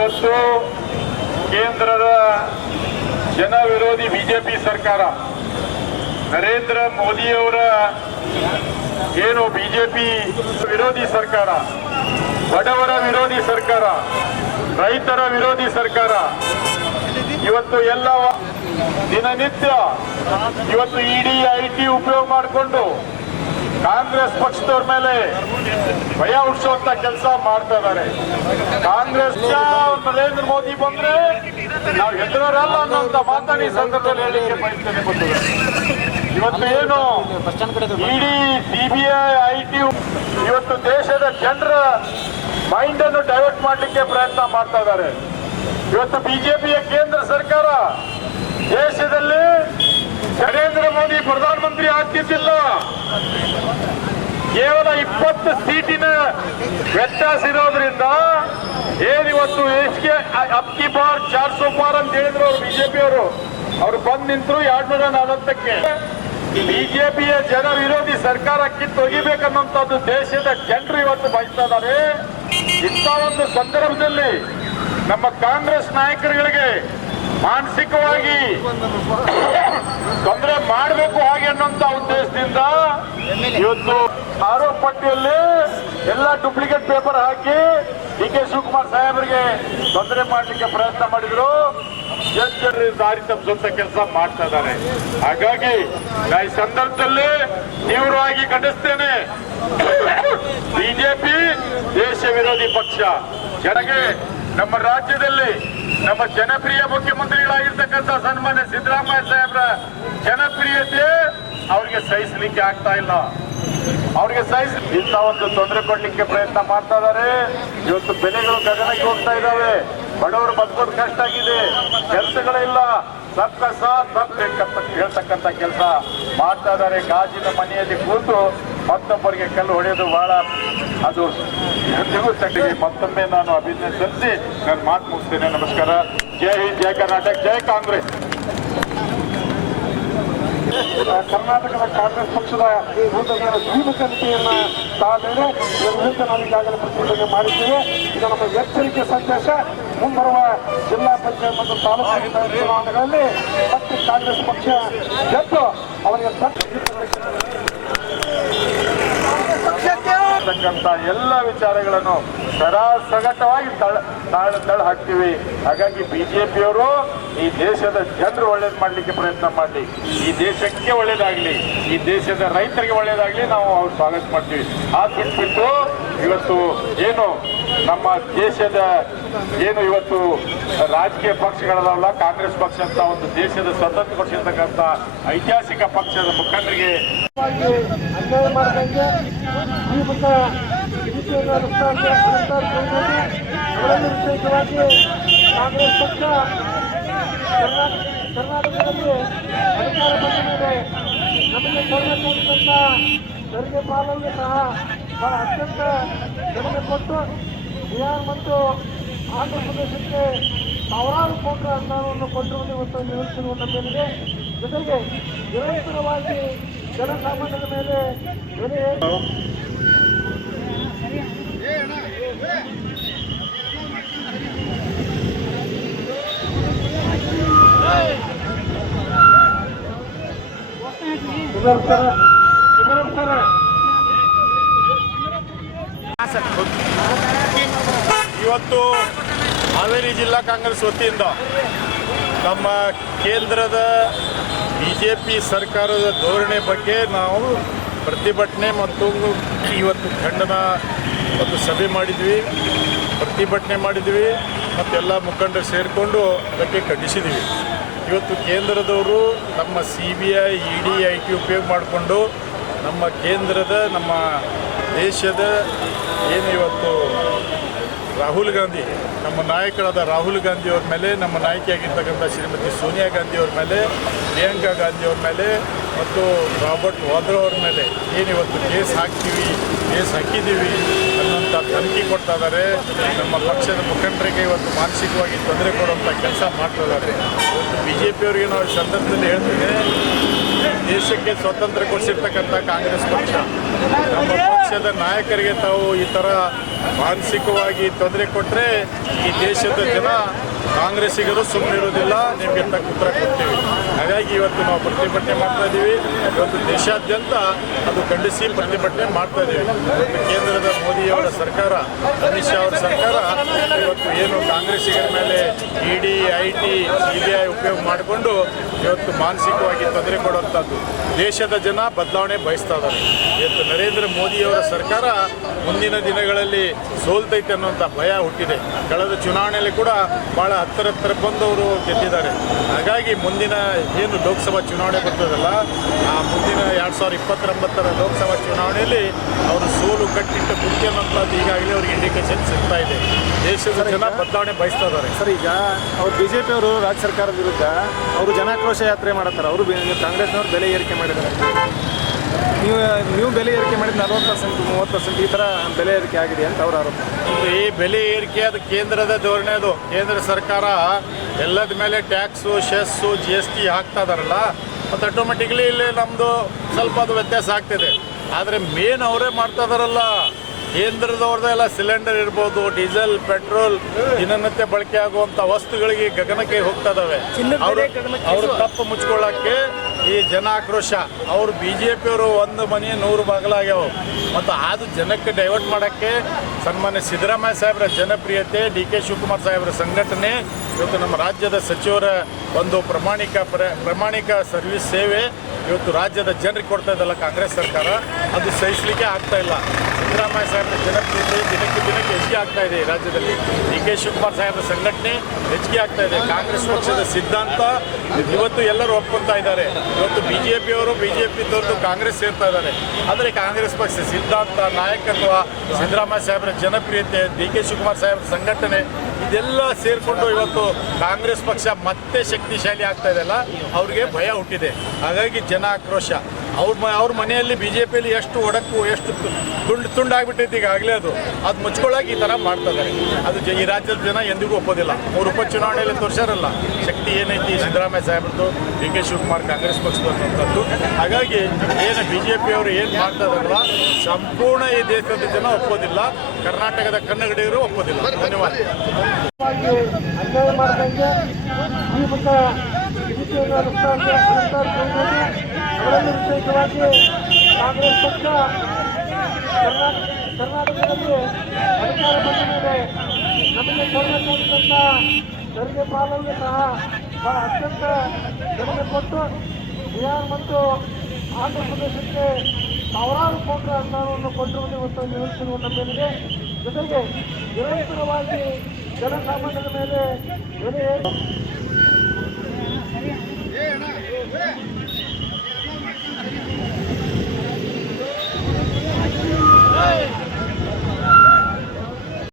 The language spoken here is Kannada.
ಇವತ್ತು ಕೇಂದ್ರದ ಜನ ವಿರೋಧಿ ಬಿಜೆಪಿ ಸರ್ಕಾರ. ನರೇಂದ್ರ ಮೋದಿಯವರ ಏನು ಬಿಜೆಪಿ ವಿರೋಧಿ ಸರ್ಕಾರ, ಬಡವರ ವಿರೋಧಿ ಸರ್ಕಾರ, ರೈತರ ವಿರೋಧಿ ಸರ್ಕಾರ, ಇವತ್ತು ಎಲ್ಲ ದಿನನಿತ್ಯ ಇವತ್ತು ಇಡಿ ಐ ಟಿ ಉಪಯೋಗ ಮಾಡಿಕೊಂಡು ಕಾಂಗ್ರೆಸ್ ಪಕ್ಷದವ್ರ ಮೇಲೆ ಭಯ ಹುಟ್ಟಿಸುವಂತ ಕೆಲಸ ಮಾಡ್ತಾ ಇದ್ದಾರೆ. ಕಾಂಗ್ರೆಸ್ ನರೇಂದ್ರ ಮೋದಿ ಬಂದ್ರೆ ನಾವು ಹೆದರಲ್ಲ ಅನ್ನೋಂತ ಮಾತಾಡಿ ಈ ಸಂದರ್ಭದಲ್ಲಿ ಹೇಳಿಕೆ ಬಯಸ್ತೇನೆ ಬಂದಿದೆ ಇವತ್ತು ಏನು ಇಡಿ ಸಿಬಿಐ ಐ ಟಿ ಇವತ್ತು ದೇಶದ ಜನರ ಮೈಂಡ್ ಅನ್ನು ಡೈವರ್ಟ್ ಮಾಡಲಿಕ್ಕೆ ಪ್ರಯತ್ನ ಮಾಡ್ತಾ ಇದ್ದಾರೆ. ಇವತ್ತು ಬಿಜೆಪಿಯ ಕೇಂದ್ರ ಸರ್ಕಾರ ದೇಶದಲ್ಲಿ ನರೇಂದ್ರ ಮೋದಿ ಪ್ರಧಾನಮಂತ್ರಿ ಆಗ್ತಿದ್ದಿಲ್ಲ. ಕೇವಲ ಇಪ್ಪತ್ತು ಸೀಟಿನ ವ್ಯತ್ಯಾಸ ಇರೋದ್ರಿಂದ ಏನಿವತ್ತು ಎಷ್ಟಿಗೆ ಅಕ್ಕಿ ಬಾರ್ ಚಾರ್ ಸೋ ಪಾರ್ ಅಂತ ಹೇಳಿದ್ರು ಅವರು ಬಿಜೆಪಿ ಅವರು. ಅವ್ರು ಬಂದ್ ನಿಂತರು ಎರಡ್ ನೂರ ನಲವತ್ತಕ್ಕೆ ಬಿಜೆಪಿಯ ಜನ ವಿರೋಧಿ ಸರ್ಕಾರ ಕಿತ್ತೊಗಿಬೇಕನ್ನುವಂಥದ್ದು ದೇಶದ ಜನರು ಇವತ್ತು ಬಯಸ್ತಾ ಇದ್ದಾರೆ. ಇಂಥ ಒಂದು ಸಂದರ್ಭದಲ್ಲಿ ನಮ್ಮ ಕಾಂಗ್ರೆಸ್ ನಾಯಕರುಗಳಿಗೆ ಮಾನಸಿಕವಾಗಿ ತೊಂದರೆ ಮಾಡಬೇಕು ಹಾಗೆ ಅನ್ನೋಂತ ಉದ್ದೇಶದಿಂದ ಇವತ್ತು ಆರೋಪ ಪಟ್ಟಿಯಲ್ಲಿ ಎಲ್ಲ ಡೂಪ್ಲಿಕೇಟ್ ಪೇಪರ್ ಹಾಕಿ ಡಿ ಕೆ ಶಿವಕುಮಾರ್ ಸಾಹೇಬರಿಗೆ ತೊಂದರೆ ಮಾಡಲಿಕ್ಕೆ ಪ್ರಯತ್ನ ಮಾಡಿದ್ರು. ಜನರು ದಾರಿ ತಪ್ಪಿಸುವಂತ ಕೆಲಸ ಮಾಡ್ತಾ ಇದ್ದಾರೆ. ಹಾಗಾಗಿ ನಾ ಈ ಸಂದರ್ಭದಲ್ಲಿ ತೀವ್ರವಾಗಿ ಖಂಡಿಸ್ತೇನೆ. ಬಿಜೆಪಿ ದೇಶ ವಿರೋಧಿ ಪಕ್ಷ. ಜನಗೆ ನಮ್ಮ ರಾಜ್ಯದಲ್ಲಿ ನಮ್ಮ ಜನಪ್ರಿಯ ಮುಖ್ಯಮಂತ್ರಿಗಳಾಗಿರ್ತಕ್ಕಂಥ ಸನ್ಮಾನ್ಯ ಸಿದ್ದರಾಮಯ್ಯ ಸಾಹೇಬ್ರ ಜನಪ್ರಿಯತೆ ಅವರಿಗೆ ಸಹಿಸಲಿಕ್ಕೆ ಆಗ್ತಾ ಇಲ್ಲ. ಅವ್ರಿಗೆ ಸಹಿಸ, ಇಂಥ ಒಂದು ತೊಂದರೆ ಕೊಡ್ಲಿಕ್ಕೆ ಪ್ರಯತ್ನ ಮಾಡ್ತಾ ಇದ್ದಾರೆ. ಇವತ್ತು ಬೆಲೆಗಳು ಗಗನಕ್ಕೆ ಹೋಗ್ತಾ ಇದ್ದಾವೆ. ಬಡವರು ಬದುಕೋದು ಕಷ್ಟ ಆಗಿದೆ. ಕೆಲಸಗಳಿಲ್ಲ ಸಬ್ಕ ಸಾಥ್ ಹೇಳ್ತಕ್ಕಂಥ ಕೆಲಸ ಮಾಡ್ತಾ ಇದ್ದಾರೆ. ಗಾಜಿನ ಮನೆಯಲ್ಲಿ ಕೂತು ಮತ್ತೊಬ್ಬರಿಗೆ ಕಲ್ಲು ಹೊಡೆಯೋದು ಬಹಳ ಅದು ಎಂದಿಗೂ ತಟ್ಟಿಗೆ ಮತ್ತೊಮ್ಮೆ ನಾನು ಅಭಿನಂದನೆ ಸಲ್ಲಿಸಿ ನಾನು ಮಾತು ಮುಗಿಸ್ತೇನೆ ನಮಸ್ಕಾರ ಜೈ ಹಿಂದ್ ಜೈ ಕರ್ನಾಟಕ ಜೈ ಕಾಂಗ್ರೆಸ್ ಕರ್ನಾಟಕದ ಕಾಂಗ್ರೆಸ್ ಪಕ್ಷದ ನೂತನ ದ್ವಿಮುಖ ನೀತಿಯನ್ನ ತಾವೇನೆ ನಾವು ಈಗಾಗಲೇ ಪ್ರತಿಭಟನೆ ಮಾಡಿದ್ದೇವೆ ಇದು ನಮ್ಮ ಎಚ್ಚರಿಕೆ ಸಂದೇಶ ಮುಂಬರುವ ಜಿಲ್ಲಾ ಪಂಚಾಯತ್ ಮತ್ತು ತಾಲೂಕು ಪಂಚಾಯತ್ ಚುನಾವಣೆಗಳಲ್ಲಿ ಮತ್ತೆ ಕಾಂಗ್ರೆಸ್ ಪಕ್ಷ ಗೆದ್ದು ಅವರಿಗೆ ಅಂತಕ್ಕಂಥ ಎಲ್ಲ ವಿಚಾರಗಳನ್ನು ಸರಾಸಗಟವಾಗಿ ತಳ ತಾಳ ತಳ ಹಾಕ್ತೀವಿ. ಹಾಗಾಗಿ ಬಿಜೆಪಿಯವರು ಈ ದೇಶದ ಜನರು ಒಳ್ಳೇದು ಮಾಡಲಿಕ್ಕೆ ಪ್ರಯತ್ನ ಮಾಡಲಿ. ಈ ದೇಶಕ್ಕೆ ಒಳ್ಳೇದಾಗಲಿ, ಈ ದೇಶದ ರೈತರಿಗೆ ಒಳ್ಳೇದಾಗಲಿ ನಾವು ಅವ್ರು ಸ್ವಾಗತ ಮಾಡ್ತೀವಿ. ಆ ಬಿಟ್ಬಿಟ್ಟು ಇವತ್ತು ಏನು ನಮ್ಮ ದೇಶದ ಏನು ಇವತ್ತು ರಾಜಕೀಯ ಪಕ್ಷಗಳಲ್ಲ, ಕಾಂಗ್ರೆಸ್ ಪಕ್ಷ ಅಂತ ಒಂದು ದೇಶದ ಸ್ವತಂತ್ರ ಪಕ್ಷ ಇರ್ತಕ್ಕಂಥ ಐತಿಹಾಸಿಕ ಪಕ್ಷದ ಮುಖಂಡರಿಗೆ ಕಾಂಗ್ರೆಸ್ ಪಕ್ಷ ಕರ್ನಾಟಕ ಕರ್ನಾಟಕದಲ್ಲಿ ಅಧಿಕಾರ ಬಂದ ಮೇಲೆ ನಮಗೆ ಕೊಡಬೇಕಾದಂಥ ತೆರಿಗೆ ಪಾಲನ್ನು ಸಹ ಬಹಳ ಅತ್ಯಂತ ಕೊಟ್ಟು ಬಿಹಾರ ಮತ್ತು ಆಂಧ್ರ ಪ್ರದೇಶಕ್ಕೆ ಸಾವಿರಾರು ಕೋಟಿ ಅನುದಾನವನ್ನು ಕೊಟ್ಟಿರುವುದು ಇವತ್ತು ನಿರೀಕ್ಷೆಗಳು ನಮ್ಮ ಮೇಲಿದೆ ಜೊತೆಗೆ ನಿರಂತರವಾಗಿ ಜನಸಾಮಾನ್ಯರ ಮೇಲೆ ಬೆಲೆ ಸರ್ ಇವತ್ತು ಹಾವೇರಿ ಜಿಲ್ಲಾ ಕಾಂಗ್ರೆಸ್ ವತಿಯಿಂದ ನಮ್ಮ ಕೇಂದ್ರದ ಬಿ ಜೆ ಪಿ ಸರ್ಕಾರದ ಧೋರಣೆ ಬಗ್ಗೆ ನಾವು ಪ್ರತಿಭಟನೆ ಮತ್ತು ಇವತ್ತು ಖಂಡನ ಒಂದು ಸಭೆ ಮಾಡಿದ್ವಿ. ಪ್ರತಿಭಟನೆ ಮಾಡಿದ್ವಿ ಮತ್ತೆಲ್ಲ ಮುಖಂಡರು ಸೇರಿಕೊಂಡು ಅದಕ್ಕೆ ಖಂಡಿಸಿದ್ವಿ. ಇವತ್ತು ಕೇಂದ್ರದವರು ನಮ್ಮ C B I, E D, I T ಉಪಯೋಗ ಮಾಡಿಕೊಂಡು ನಮ್ಮ ಕೇಂದ್ರದ, ನಮ್ಮ ದೇಶದ ಏನು ಇವತ್ತು ರಾಹುಲ್ ಗಾಂಧಿ, ನಮ್ಮ ನಾಯಕರಾದ ರಾಹುಲ್ ಗಾಂಧಿ ಅವ್ರ ಮೇಲೆ, ನಮ್ಮ ನಾಯಕಿಯಾಗಿರ್ತಕ್ಕಂಥ ಶ್ರೀಮತಿ ಸೋನಿಯಾ ಗಾಂಧಿ ಅವ್ರ ಮೇಲೆ, ಪ್ರಿಯಾಂಕಾ ಗಾಂಧಿ ಅವ್ರ ಮೇಲೆ ಮತ್ತು ರಾಬರ್ಟ್ ವಾದ್ರಾ ಅವ್ರ ಮೇಲೆ ಇವತ್ತು ಕೇಸ್ ಹಾಕ್ತೀವಿ, ಕೇಸ್ ಹಾಕಿದ್ದೀವಿ ಅನ್ನೋಂಥ ಧಮಕಿ ಕೊಡ್ತಾ ಇದ್ದಾರೆ ನಮ್ಮ ಪಕ್ಷದ ಮುಖಂಡರಿಗೆ ಇವತ್ತು ಮಾನಸಿಕವಾಗಿ ತೊಂದರೆ ಕೊಡುವಂಥ ಕೆಲಸ ಮಾಡ್ತಾ ಇದ್ದಾರೆ ಇವತ್ತು ಬಿ ಜೆ ಪಿಯವರಿಗೆ ನಾವು ಸಂದರ್ಭದಲ್ಲಿ ಹೇಳ್ತೀವಿ. ದೇಶಕ್ಕೆ ಸ್ವಾತಂತ್ರ್ಯ ಕೊಡಿಸಿರ್ತಕ್ಕಂಥ ಕಾಂಗ್ರೆಸ್ ಪಕ್ಷ. ನಮ್ಮ ಪಕ್ಷದ ನಾಯಕರಿಗೆ ತಾವು ಈ ಥರ ಮಾನಸಿಕವಾಗಿ ತೊಂದರೆ ಕೊಟ್ಟರೆ ಈ ದೇಶದ ಜನ ಕಾಂಗ್ರೆಸ್ಸಿಗರು ಸುಮ್ಮನಿರೋದಿಲ್ಲ ನಿಮಗೆ ತಕ್ಕ ಉತ್ತರ ಕೊಡ್ತೀವಿ. ಹಾಗಾಗಿ ಇವತ್ತು ನಾವು ಪ್ರತಿಭಟನೆ ಮಾಡ್ತಾ ಇದ್ದೀವಿ ಇವತ್ತು ದೇಶಾದ್ಯಂತ ಅದು ಖಂಡಿಸಿ ಪ್ರತಿಭಟನೆ ಮಾಡ್ತಾ ಇದ್ದೀವಿ ಕೇಂದ್ರದ ಮೋದಿಯವರ ಸರ್ಕಾರ, ಅಮಿತ್ ಶಾ ಅವರ ಸರ್ಕಾರ, ಇವತ್ತು ಏನು ಕಾಂಗ್ರೆಸ್ಸಿಗರ ಮೇಲೆ E D, I T, C B I ಉಪಯೋಗ ಮಾಡಿಕೊಂಡು ಇವತ್ತು ಮಾನಸಿಕವಾಗಿ ತೊಂದರೆ ಕೊಡುವಂಥದ್ದು ದೇಶದ ಜನ ಬದಲಾವಣೆ ಬಯಸ್ತಾ ಇದ್ದಾರೆ. ಇವತ್ತು ನರೇಂದ್ರ ಮೋದಿಯವರ ಸರ್ಕಾರ ಮುಂದಿನ ದಿನಗಳಲ್ಲಿ ಸೋಲ್ತೈತೆ ಅನ್ನುವಂಥ ಭಯ ಹುಟ್ಟಿದೆ. ಕಳೆದ ಚುನಾವಣೆಯಲ್ಲಿ ಕೂಡ ಭಾಳ ಹತ್ತಿರ ಹತ್ತಿರ ಬಂದವರು ಗೆದ್ದಿದ್ದಾರೆ. ಹಾಗಾಗಿ ಮುಂದಿನ ಏನು ಲೋಕಸಭಾ ಚುನಾವಣೆ ಬರ್ತದಲ್ಲ ಆ ಮುಂದಿನ ಎರಡು ಸಾವಿರದ ಇಪ್ಪತ್ತೊಂಬತ್ತರ ಲೋಕಸಭಾ ಚುನಾವಣೆಯಲ್ಲಿ ಅವರು ಸೋಲು ಕಟ್ಟಿಟ್ಟು ಅನ್ನೋಂಥದ್ದು ಈಗಾಗಲೇ ಅವ್ರಿಗೆ ಇಂಡಿಕೇಶನ್ ಸಿಗ್ತಾ ಇದೆ. ದೇಶದ ಜನ ಬದಲಾವಣೆ ಬಯಸ್ತಾ ಇದ್ದಾರೆ. ಸರ್ ಈಗ ಅವ್ರು ಬಿ ಜೆ ಪಿಯವರು ರಾಜ್ಯ ಸರ್ಕಾರದ ವಿರುದ್ಧ ಅವರು ಜನಾಕ್ರೋಶ ಯಾತ್ರೆ ಮಾಡತ್ತಾರೆ? ಅವರು ಕಾಂಗ್ರೆಸ್ನವರು ಬೆಲೆ ಏರಿಕೆ ಮಾಡಿದ್ದಾರೆ. ನೀವು ನೀವು ಬೆಲೆ ಏರಿಕೆ ಮಾಡಿದ ನಲ್ವತ್ತು ಪರ್ಸೆಂಟ್ ಮೂವತ್ತು ಪರ್ಸೆಂಟ್ ಈ ಥರ ಬೆಲೆ ಏರಿಕೆ ಆಗಿದೆ ಅಂತ ಅವ್ರ ಆರೋಪ. ಈ ಬೆಲೆ ಏರಿಕೆ ಅದು ಕೇಂದ್ರದ ಧೋರಣೆ ಅದು. ಕೇಂದ್ರ ಸರ್ಕಾರ ಎಲ್ಲದ ಮೇಲೆ tax cess G S T ಹಾಕ್ತಾ ಇದಾರಲ್ಲ ಮತ್ತು ಆಟೋಮೆಟಿಕ್ಲಿ ಇಲ್ಲಿ ನಮ್ಮದು ಸ್ವಲ್ಪ ಅದು ವ್ಯತ್ಯಾಸ ಆಗ್ತಿದೆ. ಆದರೆ ಮೇನ್ ಅವರೇ ಮಾಡ್ತಾ ಇದಾರಲ್ಲ. ಕೇಂದ್ರದವ್ರದ್ದೆಲ್ಲ ಸಿಲಿಂಡರ್ ಇರ್ಬೋದು ಡೀಸೆಲ್ ಪೆಟ್ರೋಲ್ ದಿನನಿತ್ಯ ಬಳಕೆ ಆಗುವಂಥ ವಸ್ತುಗಳಿಗೆ ಗಗನಕ್ಕೆ ಹೋಗ್ತಾ ಇದಾವೆ. ಅವರು ಅವರು ತಪ್ಪು ಮುಚ್ಕೊಳ್ಳೋಕ್ಕೆ ಈ ಜನ ಆಕ್ರೋಶ ಅವರು ಬಿ ಜೆ ಪಿಯವರು ಒಂದು ಮನೆ ನೂರು ಬಾಗಿಲಾಗ್ಯಾವ. ಮತ್ತು ಅದು ಜನಕ್ಕೆ ಡೈವರ್ಟ್ ಮಾಡೋಕ್ಕೆ ಸನ್ಮಾನ್ಯ ಸಿದ್ದರಾಮಯ್ಯ ಸಾಹೇಬರ ಜನಪ್ರಿಯತೆ, ಡಿ ಕೆ ಶಿವಕುಮಾರ್ ಸಾಹೇಬರ ಸಂಘಟನೆ, ಇವತ್ತು ನಮ್ಮ ರಾಜ್ಯದ ಸಚಿವರ ಒಂದು ಪ್ರಾಮಾಣಿಕ ಪ್ರ, ಪ್ರಾಮಾಣಿಕ ಸರ್ವಿಸ್ ಸೇವೆ ಇವತ್ತು ರಾಜ್ಯದ ಜನರಿಗೆ ಕೊಡ್ತಾ ಇದ್ದಲ್ಲ ಕಾಂಗ್ರೆಸ್ ಸರ್ಕಾರ, ಅದು ಸಹಿಸಲಿಕ್ಕೆ ಆಗ್ತಾ ಇಲ್ಲ. ಸಿದ್ದರಾಮಯ್ಯ ಸಾಹೇಬ್ರ ಜನಪ್ರಿಯತೆ ದಿನಕ್ಕೆ ದಿನಕ್ಕೆ ಹೆಚ್ಚಿಗೆ ಆಗ್ತಾ ಇದೆ ರಾಜ್ಯದಲ್ಲಿ. ಡಿ ಕೆ ಶಿವಕುಮಾರ್ ಸಾಹೇಬ್ರ ಸಂಘಟನೆ ಹೆಚ್ಚಿಗೆ ಆಗ್ತಾ ಇದೆ. ಕಾಂಗ್ರೆಸ್ ಪಕ್ಷದ ಸಿದ್ಧಾಂತ ಇವತ್ತು ಎಲ್ಲರೂ ಒಪ್ಕೊಳ್ತಾ ಇದ್ದಾರೆ. ಇವತ್ತು ಬಿ ಜೆ ಪಿಯವರು ಬಿ ಜೆ ಪಿ ಕಾಂಗ್ರೆಸ್ ಸೇರ್ತಾ ಇದ್ದಾರೆ. ಆದರೆ ಕಾಂಗ್ರೆಸ್ ಪಕ್ಷ ಸಿದ್ಧಾಂತ, ನಾಯಕತ್ವ, ಸಿದ್ದರಾಮಯ್ಯ ಸಾಹೇಬ್ರ ಜನಪ್ರಿಯತೆ, ಡಿ ಕೆ ಶಿವಕುಮಾರ್ ಸಾಹೇಬ್ರ ಸಂಘಟನೆ ಇದೆಲ್ಲ ಸೇರಿಕೊಂಡು ಇವತ್ತು ಕಾಂಗ್ರೆಸ್ ಪಕ್ಷ ಮತ್ತೆ ಶಕ್ತಿಶಾಲಿ ಆಗ್ತಾ ಇದೆಯಲ್ಲ ಅವ್ರಿಗೆ ಭಯ ಹುಟ್ಟಿದೆ. ಹಾಗಾಗಿ ಜನ ಆಕ್ರೋಶ. ಅವ್ರ ಅವ್ರ ಮನೆಯಲ್ಲಿ ಬಿ ಜೆ ಪಿಯಲ್ಲಿ ಎಷ್ಟು ಒಡಕು, ಎಷ್ಟು ತುಂಡು ತುಂಡು, ತುಂಡಾಗ್ಬಿಟ್ಟೈತೆ ಈಗಾಗಲೇ ಅದು. ಅದು ಮುಚ್ಕೊಳ್ಳೋಕೆ ಈ ಥರ ಮಾಡ್ತಾ ಇದ್ದಾರೆ ಅದು ಜ- ಈ ರಾಜ್ಯದ ಜನ ಎಂದಿಗೂ ಒಪ್ಪೋದಿಲ್ಲ. ಮೂರು ಉಪಚುನಾವಣೆಯಲ್ಲಿ ತೋರಿಸಾರಲ್ಲ ಶಕ್ತಿ ಏನೈತಿ? ಸಿದ್ದರಾಮಯ್ಯ ಸಾಹೇಬ್ರದ್ದು, ಡಿ ಕೆ ಶಿವಕುಮಾರ್ ಕಾಂಗ್ರೆಸ್ ಪಕ್ಷದಂಥದ್ದು ಹಾಗಾಗಿ ಏನು ಬಿ ಜೆ ಪಿಯವರು ಏನು ಮಾಡ್ತಾ ಸಂಪೂರ್ಣ ಈ ದೇಶದ ಜನ ಒಪ್ಪೋದಿಲ್ಲ. ಕರ್ನಾಟಕದ ಕನ್ನಡಿಗರು ಒಪ್ಪೋದಿಲ್ಲ. ಧನ್ಯವಾದ. ವಾಗಿ ಅನ್ಯಾಯ ಮಾಡಿದಂಗೆ ಈ ಮುಖ ನೀತಿಯನ್ನು ಅನುಷ್ಠಾನ ಅನುಷ್ಠಾನಗೊಂಡಿದೆ ಅದರಲ್ಲಿ ವಿಶೇಷವಾಗಿ ಕಾಂಗ್ರೆಸ್ ಪಕ್ಷ ಕರ್ನಾಟಕ ಕರ್ನಾಟಕದಲ್ಲಿ ಅಧಿಕಾರ ಬಂದ ಮೇಲೆ ನಮಗೆ ತೆರಿಗೆ ಪಾಲನೆ ಸಹ ಬಹಳ ಅತ್ಯಂತ ಗಮನ ಕೊಟ್ಟು ಬಿಹಾರ ಮತ್ತು ಆಂಧ್ರ ಪ್ರದೇಶಕ್ಕೆ ಸಾವಿರಾರು ಕೋಟಿ ಅನುದಾನವನ್ನು ಕೊಟ್ಟಿರುವುದು ಇವತ್ತು ನಿರೀಕ್ಷಣೆ ಮೇಲಿದೆ ಜೊತೆಗೆ ನಿರಂತರವಾಗಿ ಜನಸಾಮಾನ್ಯರ ಮೇಲೆ ಬೆಲೆ Hey!